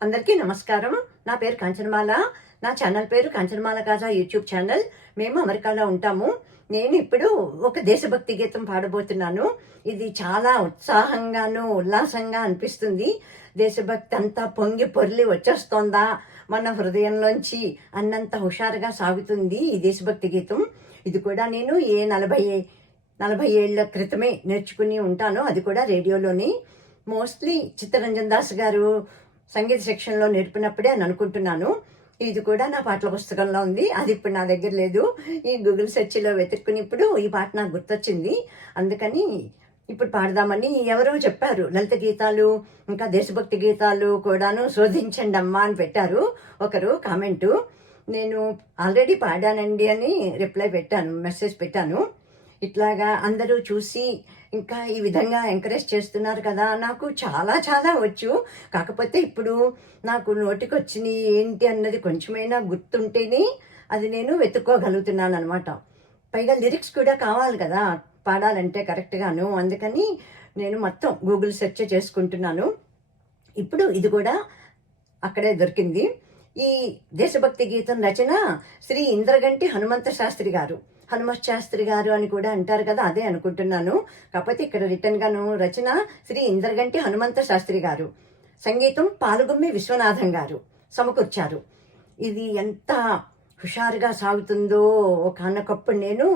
అందరికీ నమస్కారం. నా పేరు కంచనమాల. నా ఛానల్ పేరు కంచనమాల కాజా యూట్యూబ్ ఛానల్. మేము అమెరికాలో ఉంటాము. నేను ఇప్పుడు ఒక దేశభక్తి గీతం పాడబోతున్నాను. ఇది చాలా ఉత్సాహంగాను ఉల్లాసంగా అనిపిస్తుంది. దేశభక్తి అంతా పొంగి పొర్లి వచ్చేస్తోందా? మన హృదయంలోంచి అన్నంత హుషారుగా సాగుతుంది ఈ దేశభక్తి గీతం. ఇది కూడా నేను ఏ నలభై నలభై ఏళ్ళ క్రితమే నేర్చుకుని ఉంటాను. అది కూడా రేడియోలోని. మోస్ట్లీ చిత్తరంజన్ దాస్ గారు సంగీత సెక్షన్లో నేర్పినప్పుడే అని అనుకుంటున్నాను. ఇది కూడా నా పాటల పుస్తకంలో ఉంది. అది ఇప్పుడు నా దగ్గర లేదు. ఈ గూగుల్ సెర్చ్లో వెతుక్కునిప్పుడు ఈ పాట నాకు గుర్తొచ్చింది. అందుకని ఇప్పుడు పాడదామని ఎవరో చెప్పారు. లలిత గీతాలు ఇంకా దేశభక్తి గీతాలు కూడాను శోధించండి అమ్మా అని పెట్టారు. ఒకరు కామెంటు నేను ఆల్రెడీ పాడానండి అని రిప్లై పెట్టాను మెసేజ్ పెట్టాను. ఇట్లాగా అందరూ చూసి ఇంకా ఈ విధంగా ఎంకరేజ్ చేస్తున్నారు కదా నాకు చాలా చాలా వచ్చు. కాకపోతే ఇప్పుడు నాకు నోటికి వచ్చినాయి ఏంటి అన్నది కొంచెమైనా గుర్తుంటేనే అది నేను వెతుక్కోగలుగుతున్నాను అనమాట పైగా లిరిక్స్ కూడా కావాలి కదా పాడాలంటే కరెక్ట్గాను. అందుకని నేను మొత్తం గూగుల్ సెర్చ్ చేసుకుంటున్నాను. ఇప్పుడు ఇది కూడా అక్కడే దొరికింది. ఈ దేశభక్తి గీతం రచన శ్రీ ఇంద్రగంటి హనుమంత శాస్త్రి గారు. హనుమత్ శాస్త్రి గారు అని కూడా అంటారు కదా అదే అనుకుంటున్నాను. కాకపోతే ఇక్కడ రిటర్న్ గాను రచన శ్రీ ఇంద్రగంటి హనుమంత శాస్త్రి గారు. సంగీతం పాలుగుమ్మి విశ్వనాథం గారు సమకూర్చారు. ఇది ఎంత హుషారుగా సాగుతుందో ఒక అన్నకప్పుడు నేను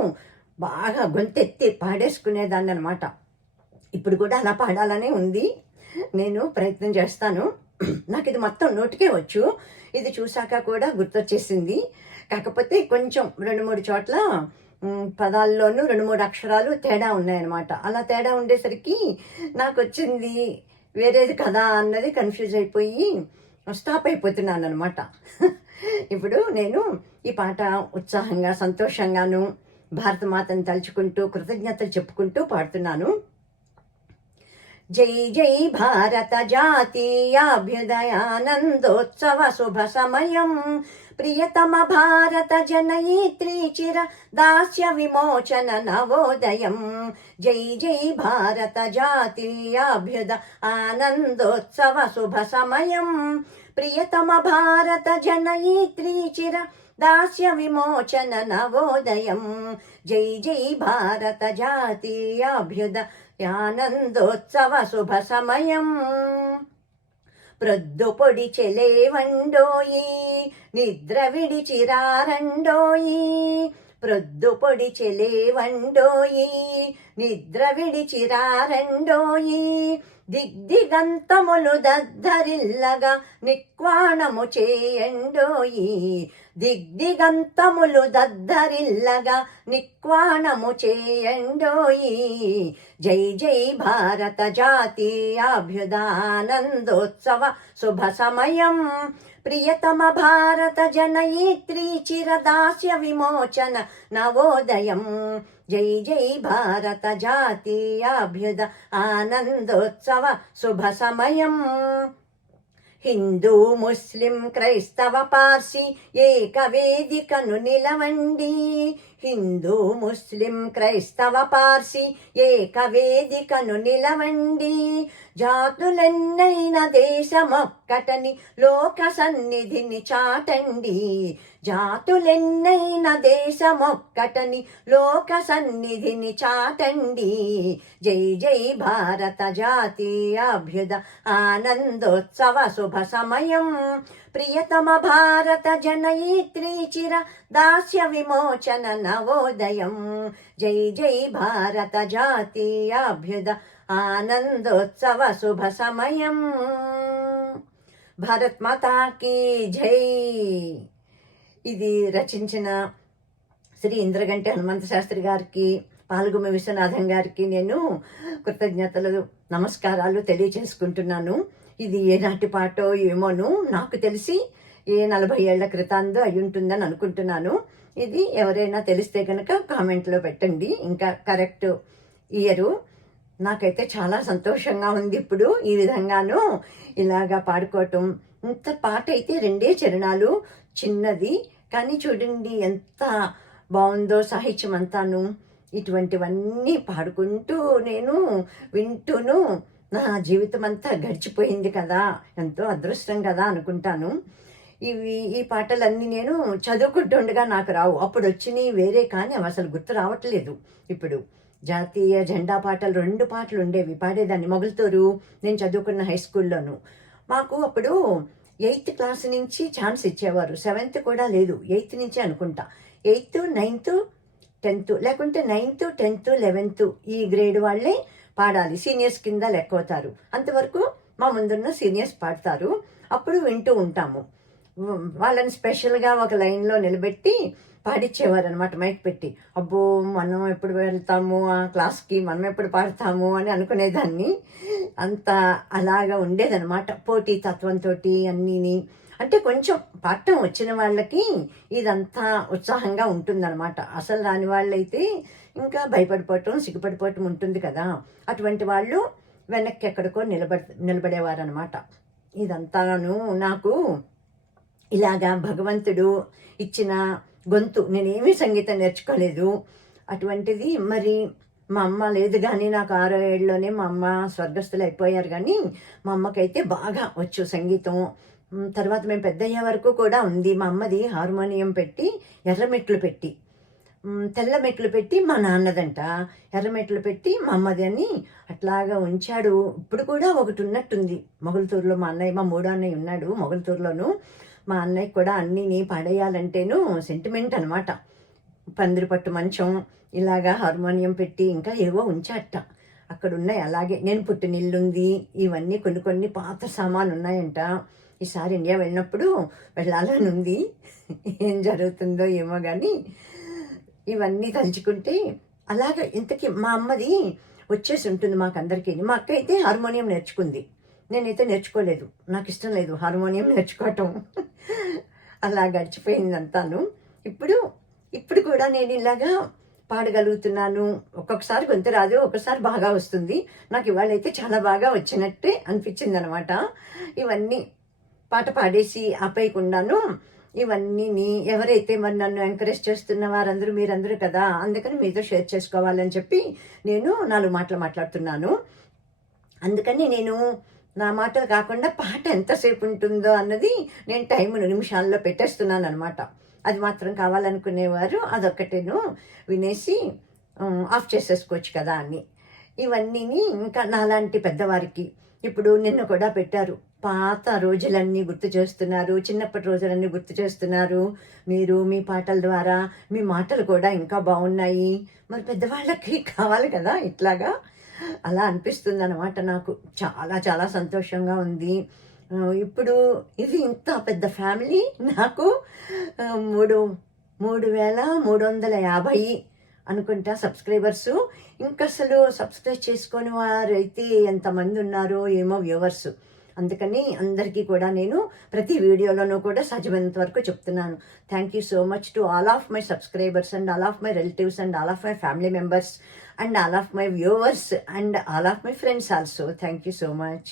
బాగా గొంతెత్తి పాడేసుకునేదాన్ని అనమాట ఇప్పుడు కూడా అలా పాడాలనే ఉంది. నేను ప్రయత్నం చేస్తాను. నాకు ఇది మొత్తం నోటికే వచ్చు. ఇది చూశాక కూడా గుర్తొచ్చేసింది. కాకపోతే కొంచెం రెండు మూడు చోట్ల పదాల్లోనూ రెండు మూడు అక్షరాలు తేడా ఉన్నాయన్నమాట. అలా తేడా ఉండేసరికి నాకు వచ్చింది వేరేది కదా అన్నది కన్ఫ్యూజ్ అయిపోయి స్టాప్ అయిపోతున్నాను అనమాట ఇప్పుడు నేను ఈ పాట ఉత్సాహంగా సంతోషంగాను భారతమాతను తలుచుకుంటూ కృతజ్ఞతలు చెప్పుకుంటూ పాడుతున్నాను. జై జై భారత జాతీయాభ్యుదయానందోత్సవ శుభ సమయం. ప్రియతమ భారత జనయిత్రీ చిర దాస్య విమోచన నవోదయం. జై జై భారత జాతీయాభ్యుద ఆనందోత్సవ శుభ సమయం. ప్రియతమ భారత జనయిత్రీ చిర దాస్య విమోచన నవోదయం. జై జై భారత జాతీయాభ్యుద ఆనందోత్సవ శుభ సమయం. ప్రొద్దు పొడి చెలేవండోయి నిద్ర విడిచిరారండోయి. ప్రొద్దు పొడి చెలేవండోయి నిద్ర విడిచిరారెండోయి దిగ్దిగంతములు దద్దరిల్లగా నిక్వాణము చేయండోయి. దిగ్దిగంతములు దద్దరిల్లగా నిక్వాణము చేయండోయి. జై జై భారత జాతీయాభ్యుదానందోత్సవ శుభ సమయం ప్రియతమ భారత జనయిత్రీ చిరదాస్య విమోచన నవోదయం. జై జై భారత జాతీయాభ్యుద ఆనందోత్సవ శుభ సమయం. హిందూ ముస్లిం క్రైస్తవ పార్సీ ఏకవేదికను నిలవండి. హిందూ ముస్లిం క్రైస్తవ పార్సీ ఏకవేదికను నిలవండి జాతులెన్నైన దేశమొక్కటని లోక సన్నిధిని చాటండి జాతులెన్నైన దేశమొక్కటని లోక సన్నిధిని చాటండి జై జై భారత జాతీయ అభ్యుద ఆనందోత్సవ శుభ సమయం ప్రియతమ భారత జనయిత్రీ చిర దాస్య విమోచన నవోదయం. జై జై భారత జాతీయాభ్యుద ఆనందోత్సవ శుభ సమయం. భారత్ మాతాకి జై. ఇది రచించిన శ్రీ ఇంద్రగంటి హనుమంత శాస్త్రి గారికి పాల్గొమ్మ విశ్వనాథం గారికి నేను కృతజ్ఞతలు నమస్కారాలు తెలియజేసుకుంటున్నాను ఇది ఏనాటి పాటో ఏమోను నాకు తెలిసి ఏ నలభై ఏళ్ళ క్రితాందో అయి ఉంటుందని అనుకుంటున్నాను. ఇది ఎవరైనా తెలిస్తే కనుక కామెంట్లో పెట్టండి. ఇంకా కరెక్ట్ ఇయరు. నాకైతే చాలా సంతోషంగా ఉంది ఇప్పుడు ఈ విధంగాను ఇలాగా పాడుకోవటం. ఇంత పాట అయితే రెండే చరణాలు చిన్నది. కానీ చూడండి ఎంత బాగుందో సాహిత్యం అంతాను ఇటువంటివన్నీ పాడుకుంటూ నేను వింటూను. నా జీవితం అంతా గడిచిపోయింది కదా ఎంతో అదృష్టం కదా అనుకుంటాను. ఇవి ఈ పాటలన్నీ నేను చదువుకుంటుండగా నాకు రావు. అప్పుడు వచ్చినాయి వేరే కానీ అవి అసలు గుర్తు రావట్లేదు. ఇప్పుడు జాతీయ జెండా పాటలు రెండు పాటలు ఉండేవి పాడేదాన్ని మొగలుతూరు నేను చదువుకున్న హై స్కూల్లోను. మాకు అప్పుడు ఎయిత్ క్లాస్ నుంచి ఛాన్స్ ఇచ్చేవారు. సెవెంత్ కూడా లేదు. ఎయిత్ నుంచి అనుకుంటా. ఎయిత్ నైన్త్ టెన్త్ లేకుంటే నైన్త్ టెన్త్ లెవెన్త్ ఈ గ్రేడ్ వాళ్ళే పాడాలి. సీనియర్స్ కింద లెక్క అవుతారు అంతవరకు మా ముందున్న సీనియర్స్ పాడతారు. అప్పుడు వింటూ ఉంటాము. వాళ్ళని స్పెషల్గా ఒక లైన్లో నిలబెట్టి పాడిచ్చేవారు అనమాట మైక్ పెట్టి. అబ్బో మనం ఎప్పుడు వెళ్తాము? ఆ క్లాస్కి మనం ఎప్పుడు పాడతాము? అని అనుకునేదాన్ని. అంత అలాగా ఉండేదనమాట పోటీ తత్వంతో అన్నీని అంటే కొంచెం పాఠం వచ్చిన వాళ్ళకి ఇదంతా ఉత్సాహంగా ఉంటుందన్నమాట. అసలు రాని వాళ్ళైతే ఇంకా భయపడిపోవటం సిగ్గుపడిపోవటం ఉంటుంది కదా. అటువంటి వాళ్ళు వెనక్కి ఎక్కడికో నిలబడ నిలబడేవారనమాట ఇదంతాను నాకు ఇలాగా భగవంతుడు ఇచ్చిన గొంతు నేనేమీ సంగీతం నేర్చుకోలేదు. అటువంటిది మరి మా అమ్మ లేదు కానీ నాకు ఆరో ఏళ్ళలోనే మా అమ్మ స్వర్గస్థులు అయిపోయారు కానీ మా అమ్మకైతే బాగా వచ్చు సంగీతం. తర్వాత మేము పెద్దయ్యే వరకు కూడా ఉంది. మా అమ్మది హార్మోనియం పెట్టి ఎర్రమెట్లు పెట్టి. తెల్ల మెట్లు పెట్టి మా నాన్నదంట. ఎర్రమెట్లు పెట్టి మా అమ్మది అని అట్లాగా ఉంచాడు. ఇప్పుడు కూడా ఒకటి ఉన్నట్టుంది. మొగలతూరులో మా అన్నయ్య మా మూడో అన్నయ్య ఉన్నాడు మొగలతూరులోను. మా అన్నయ్య కూడా అన్నీ పడేయాలంటేను సెంటిమెంట్ అనమాట పందిరి పట్టు మంచం ఇలాగా హార్మోనియం పెట్టి ఇంకా ఏవో ఉంచాట. అక్కడ ఉన్నాయి అలాగే నేను పుట్టిన ఇల్లుంది ఇవన్నీ కొన్ని కొన్ని పాత సామాను ఉన్నాయంట ఈసారి ఇండియా వెళ్ళినప్పుడు వెళ్ళాలని ఉంది. ఏం జరుగుతుందో ఏమో కానీ ఇవన్నీ తలుచుకుంటే అలాగ ఇంతకీ మా అమ్మది వచ్చేసి ఉంటుంది మాకు అందరికీ మా అక్క అయితే హార్మోనియం నేర్చుకుంది. నేనైతే నేర్చుకోలేదు. నాకు ఇష్టం లేదు హార్మోనియం నేర్చుకోవటం. అలా గడిచిపోయిందంతాను. ఇప్పుడు ఇప్పుడు కూడా నేను ఇలాగా పాడగలుగుతున్నాను. ఒక్కొక్కసారి గొంతు రాదు ఒక్కొక్కసారి బాగా వస్తుంది. నాకు ఇవాళ అయితే చాలా బాగా వచ్చినట్టే అనిపించింది అనమాట ఇవన్నీ పాట పాడేసి ఆపేయకుండాను ఇవన్నీ ఎవరైతే మరి నన్ను ఎంకరేజ్ చేస్తున్న వారందరూ మీరందరూ కదా అందుకని మీతో షేర్ చేసుకోవాలని చెప్పి నేను నాలుగు మాటలు మాట్లాడుతున్నాను. అందుకని నేను నా మాటలు కాకుండా పాట ఎంతసేపు ఉంటుందో అన్నది నేను టైం నిమిషాల్లో పెట్టేస్తున్నాను అనమాట అది మాత్రం కావాలనుకునేవారు అదొక్కటేను వినేసి ఆఫ్ చేసేసుకోవచ్చు కదా అని. ఇవన్నీ ఇంకా నాలాంటి పెద్దవారికి ఇప్పుడు నిన్ను కూడా పెట్టారు. పాత రోజులన్నీ గుర్తు చేస్తున్నారు. చిన్నప్పటి రోజులన్నీ గుర్తు చేస్తున్నారు. మీరు మీ పాటల ద్వారా మీ మాటలు కూడా ఇంకా బాగున్నాయి. మరి పెద్దవాళ్ళకి కావాలి కదా ఇట్లాగా? అలా అనిపిస్తుంది అనమాట నాకు. చాలా చాలా సంతోషంగా ఉంది. ఇప్పుడు ఇది ఇంత పెద్ద ఫ్యామిలీ నాకు. మూడు మూడు వేల మూడు వందల యాభై అనుకుంటా సబ్స్క్రైబర్స్. ఇంకా అసలు సబ్స్క్రైబ్ చేసుకొని వారైతే ఎంతమంది ఉన్నారో ఏమో వ్యూవర్స్. అందుకని అందరికీ కూడా నేను ప్రతి వీడియోలోనూ కూడా సాధ్యమైనంత వరకు చెప్తున్నాను. Thank you so much to all of my subscribers and all of my relatives and all of my family members and all of my viewers and all of my friends also thank you so much